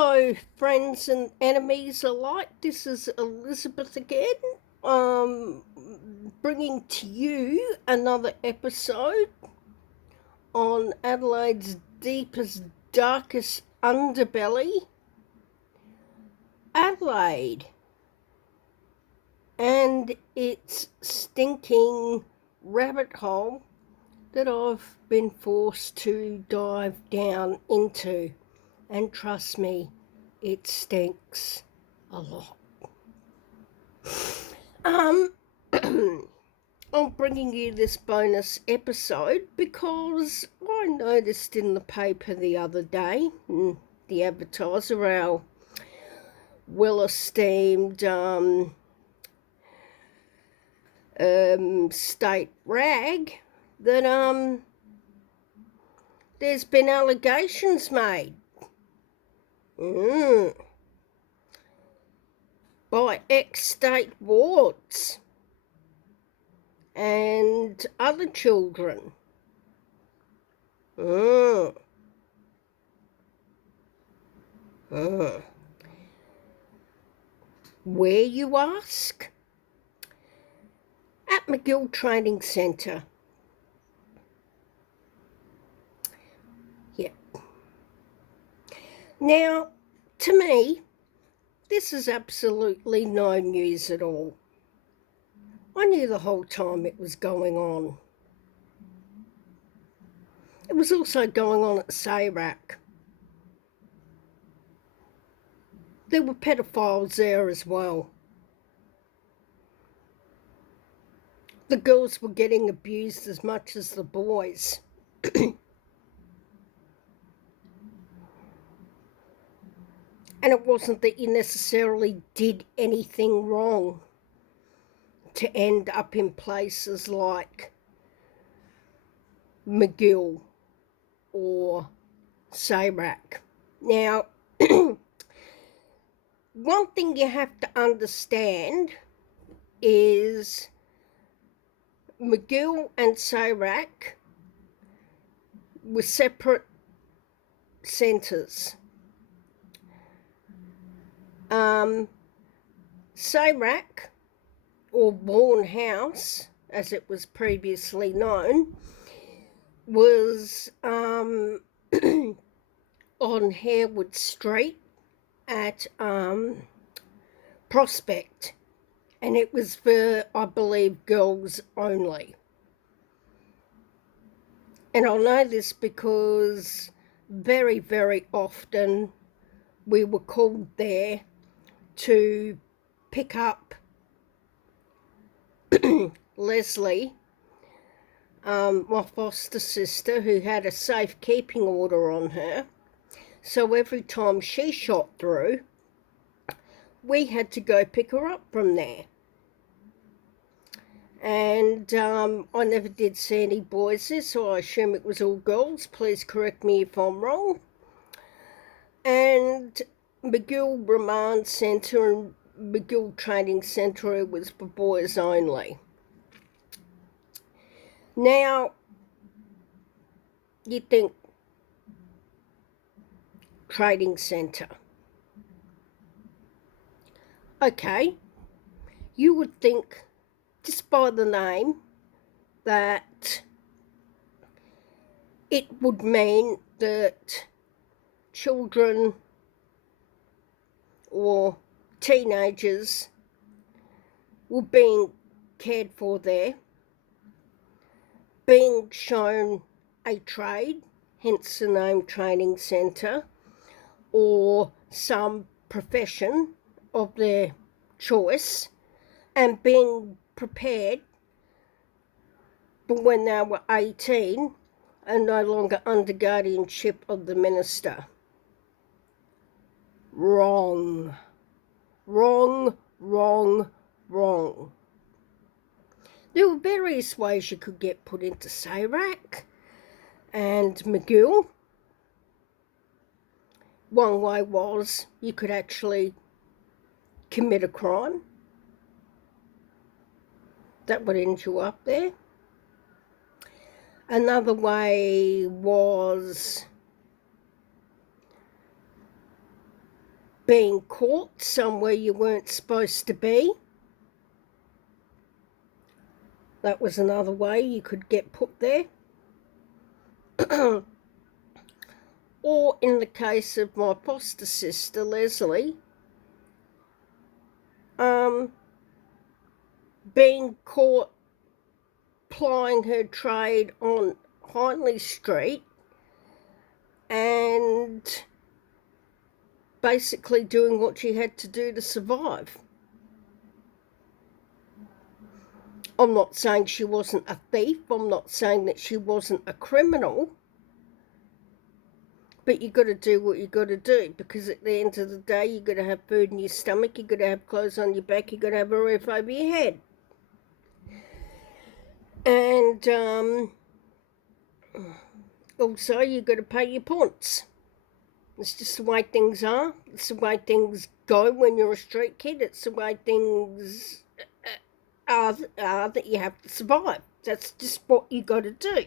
Hello, friends and enemies alike. This is Elizabeth again, bringing to you another episode on Adelaide's deepest, darkest underbelly, Adelaide, and its stinking rabbit hole that I've been forced to dive down into. And trust me, it stinks a lot. I'm bringing you this bonus episode because I noticed in the paper the other day, the advertiser, our well-esteemed state rag, that there's been allegations made by ex-state wards and other children. Where, you ask? At Magill Training Center. Yep. Now, to me, this is absolutely no news at all. I knew the whole time it was going on. It was also going on at SARAC. There were pedophiles there as well. The girls were getting abused as much as the boys. And it wasn't that you necessarily did anything wrong to end up in places like Magill or SARAC. Now, one thing you have to understand is Magill and SARAC were separate centres. SARAC, or Bourne House, as it was previously known, was on Harewood Street at Prospect, and it was for, I believe, girls only. And I know this because very, very often we were called there to pick up Leslie, my foster sister, who had a safekeeping order on her. So every time she shot through, we had to go pick her up from there. And I never did see any boys there, so I assume it was all girls. Please correct me if I'm wrong. And Magill Remand Centre and Magill Training Center was for boys only. Now, you think training centre. Okay, you would think, just by the name, that it would mean that children or teenagers were being cared for there, being shown a trade, hence the name training centre, or some profession of their choice, and being prepared for when they were 18 and no longer under guardianship of the minister. Wrong. Wrong, wrong, wrong. There were various ways you could get put into SARAC and Magill. One way was you could actually commit a crime. That would end you up there. Another way was being caught somewhere you weren't supposed to be. That was another way you could get put there. Or in the case of my foster sister, Leslie, being caught plying her trade on Hindley Street and basically doing what she had to do to survive. I'm not saying she wasn't a thief. I'm not saying that she wasn't a criminal. But you got to do what you got to do, because at the end of the day, you got to have food in your stomach, you got to have clothes on your back, you got to have a roof over your head. And also, you got to pay your points. It's just the way things are. It's the way things go when you're a street kid. It's the way things are that you have to survive. That's just what you got to do.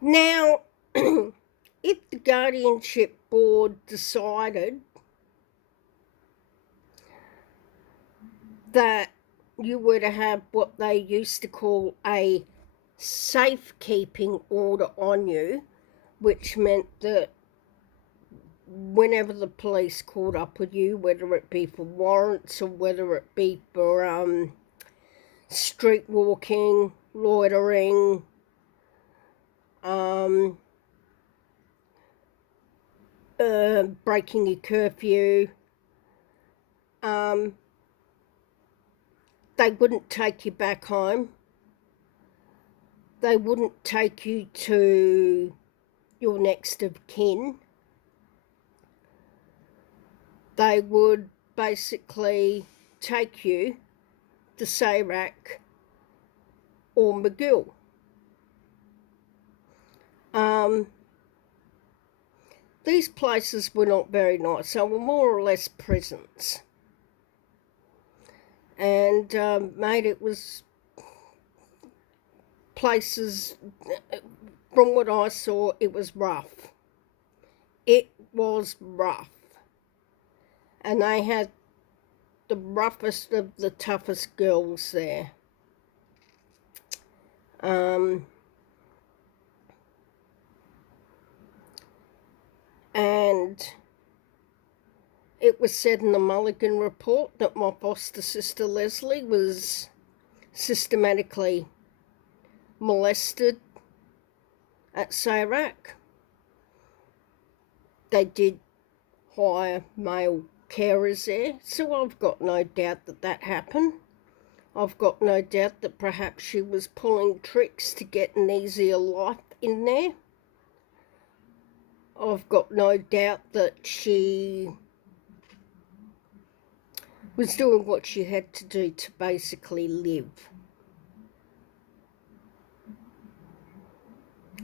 Now, if the guardianship board decided that you were to have what they used to call a safekeeping order on you, which meant that whenever the police caught up with you, whether it be for warrants or whether it be for street walking, loitering, breaking your curfew, they wouldn't take you back home. They wouldn't take you to your next of kin. They would basically take you to Sayrac or Magill. These places were not very nice. They were more or less prisons. And, mate, it was places, from what I saw, it was rough. It was rough. And they had the roughest of the toughest girls there. And it was said in the Mulligan report that my foster sister Leslie was systematically molested at Sayrac. They did hire male carers there, so I've got no doubt that that happened. I've got no doubt that perhaps she was pulling tricks to get an easier life in there. I've got no doubt that she was doing what she had to do to basically live.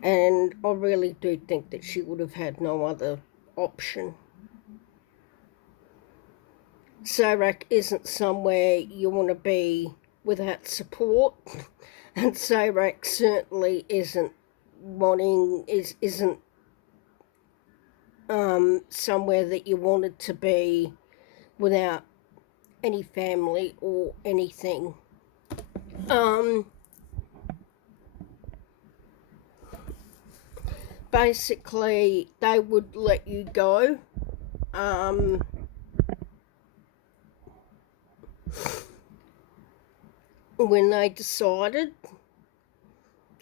And I really do think that she would have had no other option. Sayrac isn't somewhere you want to be without support, and Sayrac certainly isn't somewhere that you wanted to be without any family or anything. Basically, they would let you go. When they decided,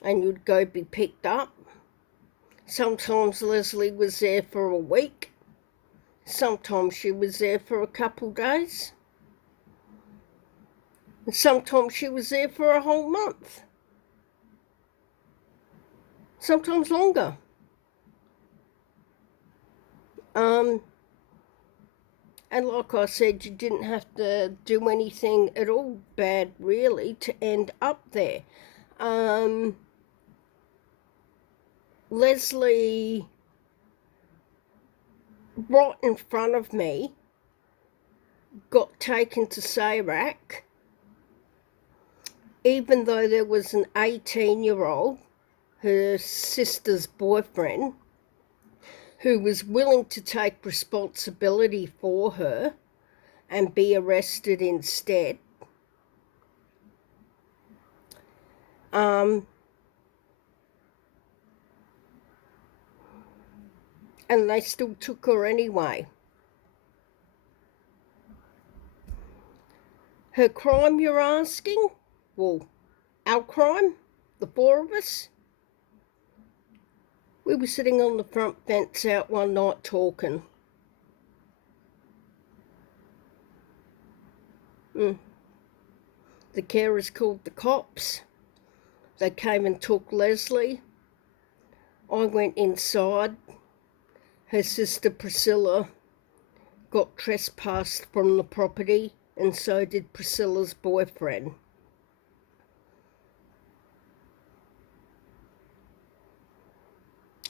and you'd go be picked up. Sometimes Leslie was there for a week. Sometimes she was there for a couple days. And sometimes she was there for a whole month. Sometimes longer. And like I said, you didn't have to do anything at all bad, really, to end up there. Leslie, right in front of me, got taken to Sayrac, even though there was an 18-year-old, her sister's boyfriend, who was willing to take responsibility for her and be arrested instead. And they still took her anyway. Her crime, you're asking? Well, our crime, the four of us, we were sitting on the front fence out one night talking. The carers called the cops. They came and took Leslie. I went inside. Her sister Priscilla got trespassed from the property, and so did Priscilla's boyfriend.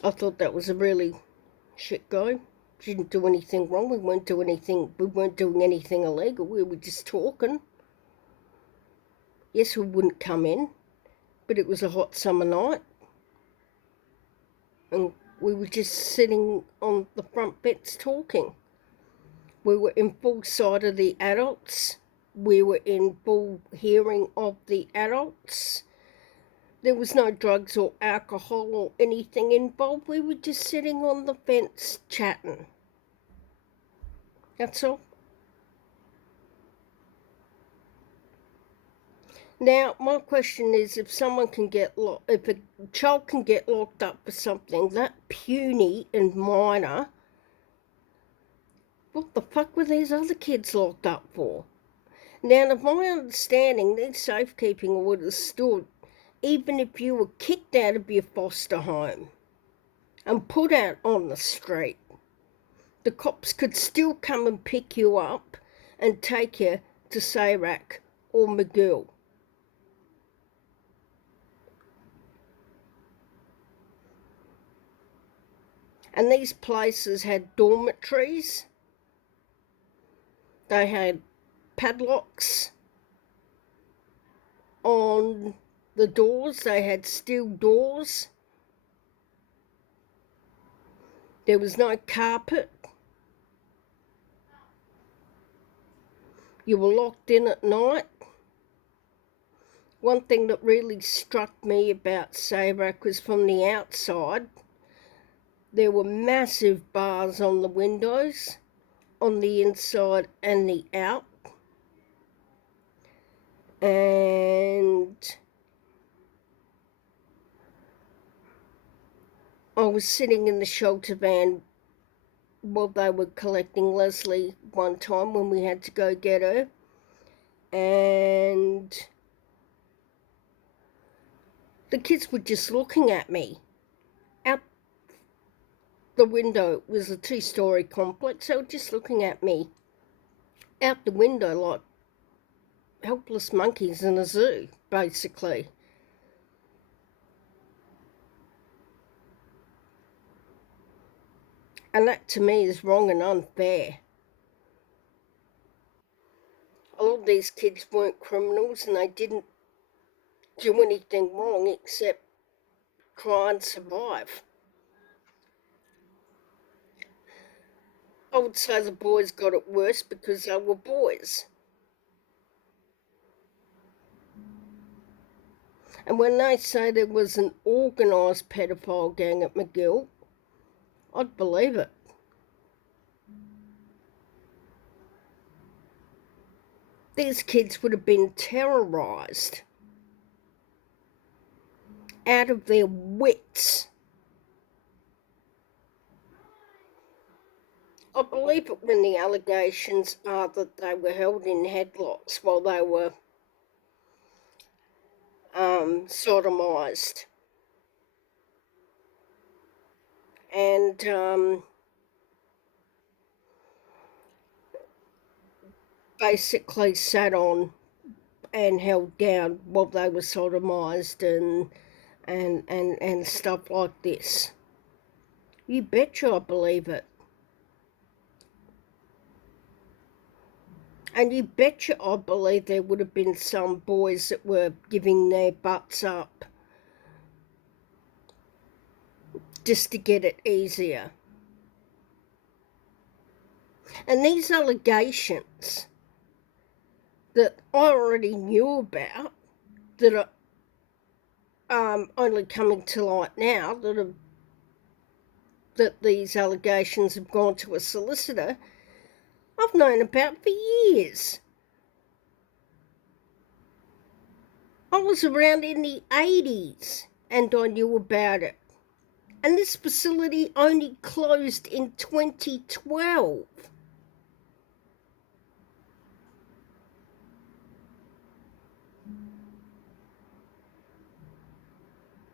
I thought that was a really shit guy. She didn't do anything wrong. We weren't doing anything illegal. We were just talking. Yes, we wouldn't come in, but it was a hot summer night, and we were just sitting on the front fence talking. We were in full sight of the adults. We were in full hearing of the adults. There was no drugs or alcohol or anything involved. We were just sitting on the fence chatting. That's all. Now, my question is, if a child can get locked up for something that puny and minor, what the fuck were these other kids locked up for? Now, of my understanding, these safekeeping orders stood even if you were kicked out of your foster home and put out on the street. The cops could still come and pick you up and take you to Sayrac or Magill. And these places had dormitories. They had padlocks on the doors. They had steel doors. There was no carpet. You were locked in at night. One thing that really struck me about Sayrac was from the outside, there were massive bars on the windows, on the inside and the out. And I was sitting in the shelter van while they were collecting Leslie one time when we had to go get her. And the kids were just looking at me. Out the window, it was a 2-story complex, they were just looking at me out the window like helpless monkeys in a zoo, basically. And that to me is wrong and unfair. A lot of these kids weren't criminals and they didn't do anything wrong except try and survive. I would say the boys got it worse because they were boys. And when they say there was an organised pedophile gang at Magill, I'd believe it. These kids would have been terrorised out of their wits. I believe it when the allegations are that they were held in headlocks while they were sodomised. And basically sat on and held down while they were sodomised and stuff like this. You betcha I believe it. And you betcha I believe there would have been some boys that were giving their butts up just to get it easier. And these allegations that I already knew about, that are only coming to light now, that these allegations have gone to a solicitor, I've known about for years. I was around in the 80s and I knew about it. And this facility only closed in 2012.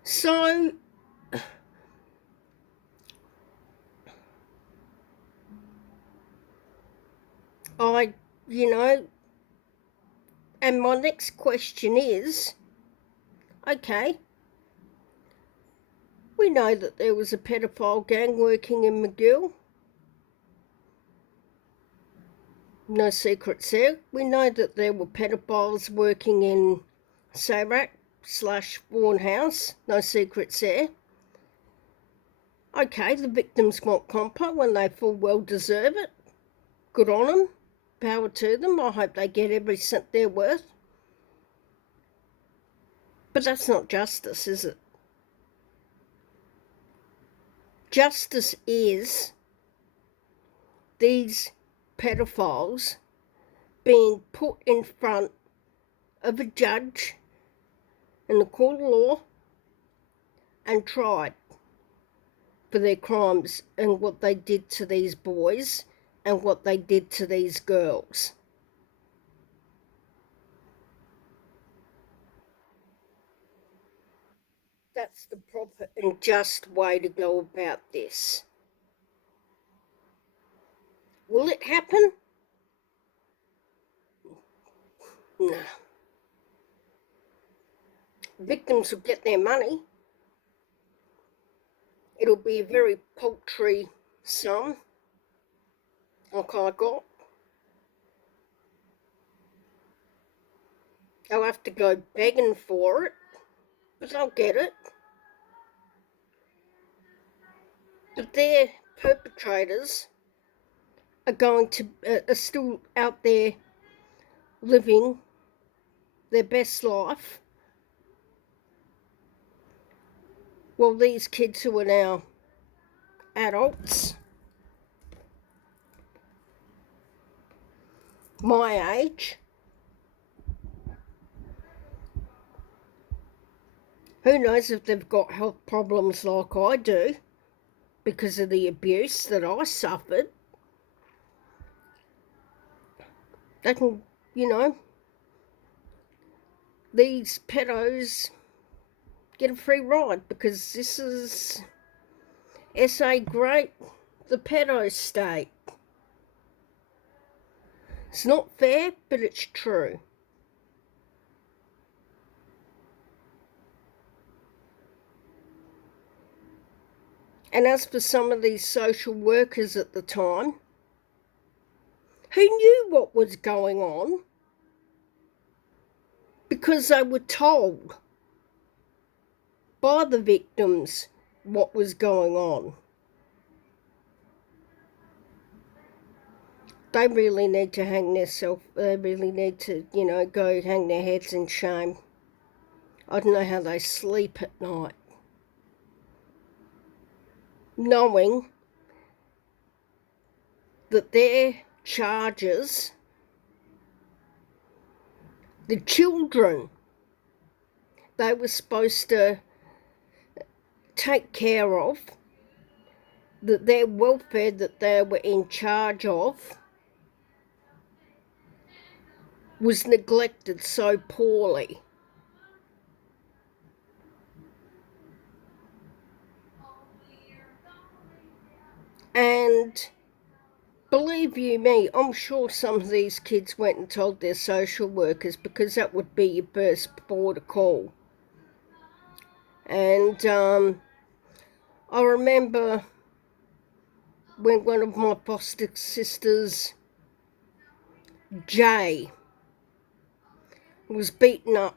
So, and my next question is, okay, we know that there was a pedophile gang working in Magill. No secrets there. We know that there were pedophiles working in Sarac/Vaughan House. No secrets there. Okay, the victims want compo and they full well deserve it. Good on them. Power to them. I hope they get every cent they're worth. But that's not justice, is it? Justice is these pedophiles being put in front of a judge in the court of law and tried for their crimes and what they did to these boys and what they did to these girls. That's the proper and just way to go about this. Will it happen? No. Victims will get their money. It'll be a very paltry sum, like I got. I'll have to go begging for it, but I'll get it. But their perpetrators are still out there living their best life. Well, these kids who are now adults, my age, who knows if they've got health problems like I do because of the abuse that I suffered. They can, these pedos get a free ride because this is SA Great, the pedo state. It's not fair, but it's true. And as for some of these social workers at the time, who knew what was going on because they were told by the victims what was going on. They really need to they really need to, go hang their heads in shame. I don't know how they sleep at night, knowing that their charges, the children they were supposed to take care of, that their welfare that they were in charge of was neglected so poorly. And believe you me, I'm sure some of these kids went and told their social workers because that would be your first port of call. And I remember when one of my foster sisters, Jay, was beaten up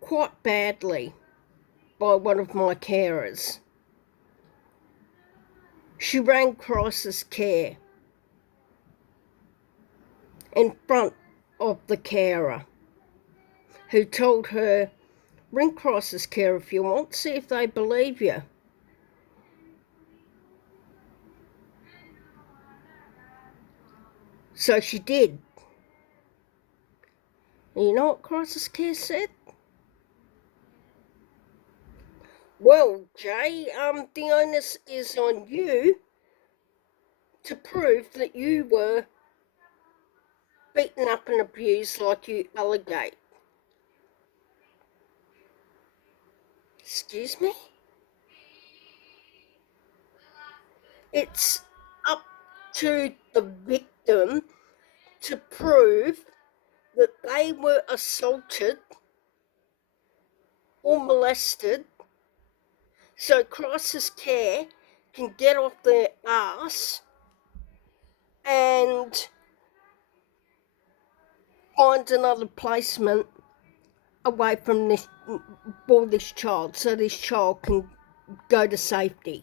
quite badly by one of my carers. She rang crisis care in front of the carer, who told her, ring crisis care if you want, see if they believe you. So she did. And you know what crisis care said? Well, Jay, the onus is on you to prove that you were beaten up and abused like you allegate. Excuse me? It's up to the victim to prove that they were assaulted or molested, so crisis care can get off their ass and find another placement away from this for this child, so this child can go to safety.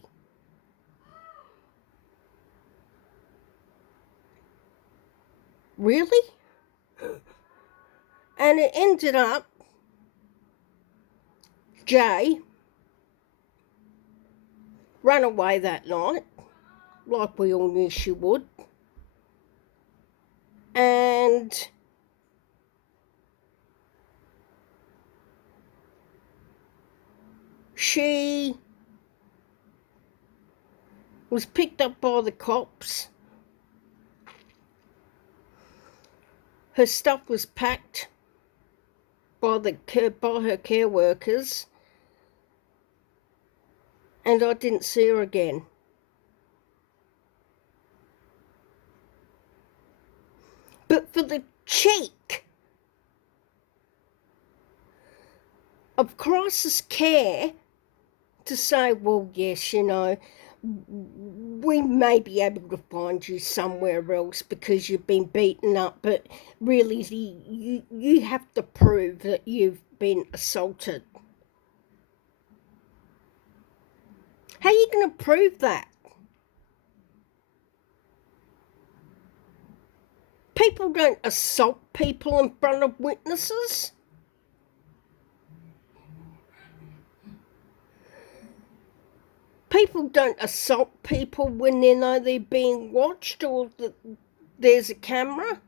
Really? And it ended up Jay ran away that night, like we all knew she would, and she was picked up by the cops. Her stuff was packed by her care workers, and I didn't see her again. But for the cheek of crisis care to say, well, yes, you know, we may be able to find you somewhere else because you've been beaten up, but really you have to prove that you've been assaulted. How are you going to prove that? People don't assault people in front of witnesses. People don't assault people when they know they're being watched or that there's a camera.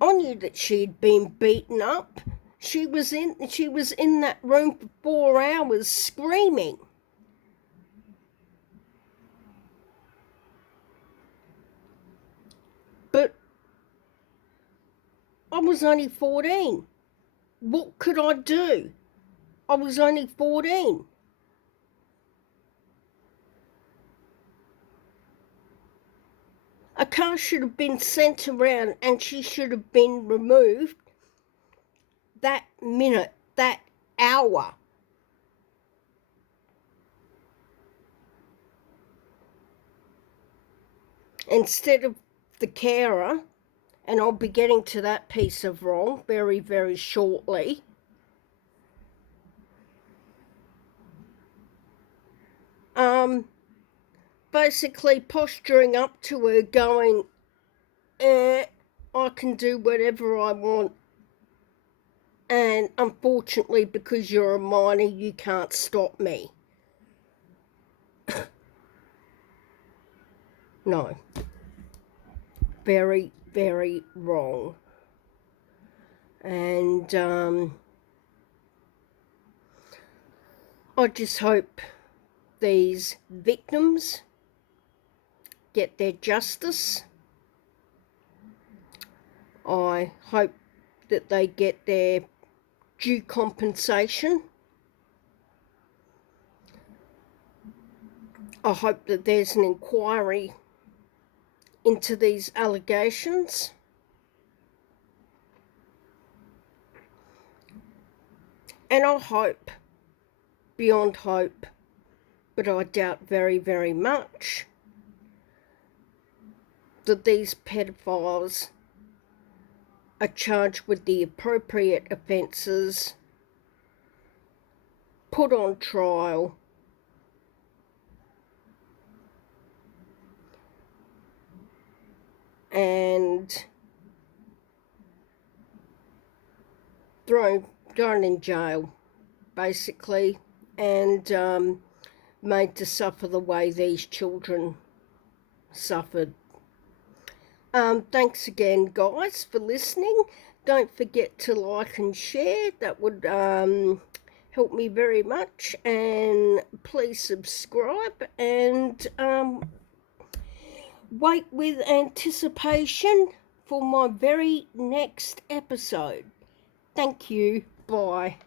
I knew that she'd been beaten up. She was in that room for 4 hours screaming. But I was only 14. What could I do? I was only 14. A car should have been sent around and she should have been removed that minute, that hour. Instead of the carer, and I'll be getting to that piece of wrong very, very shortly, basically posturing up to her going, I can do whatever I want, and unfortunately because you're a minor you can't stop me. No. Very, very wrong. And I just hope these victims get their justice. I hope that they get their due compensation. I hope that there's an inquiry into these allegations. And I hope, beyond hope, but I doubt very, very much, that these pedophiles are charged with the appropriate offences, put on trial, thrown in jail, basically, and made to suffer the way these children suffered. Thanks again, guys, for listening. Don't forget to like and share. That would help me very much. And please subscribe and wait with anticipation for my very next episode. Thank you. Bye.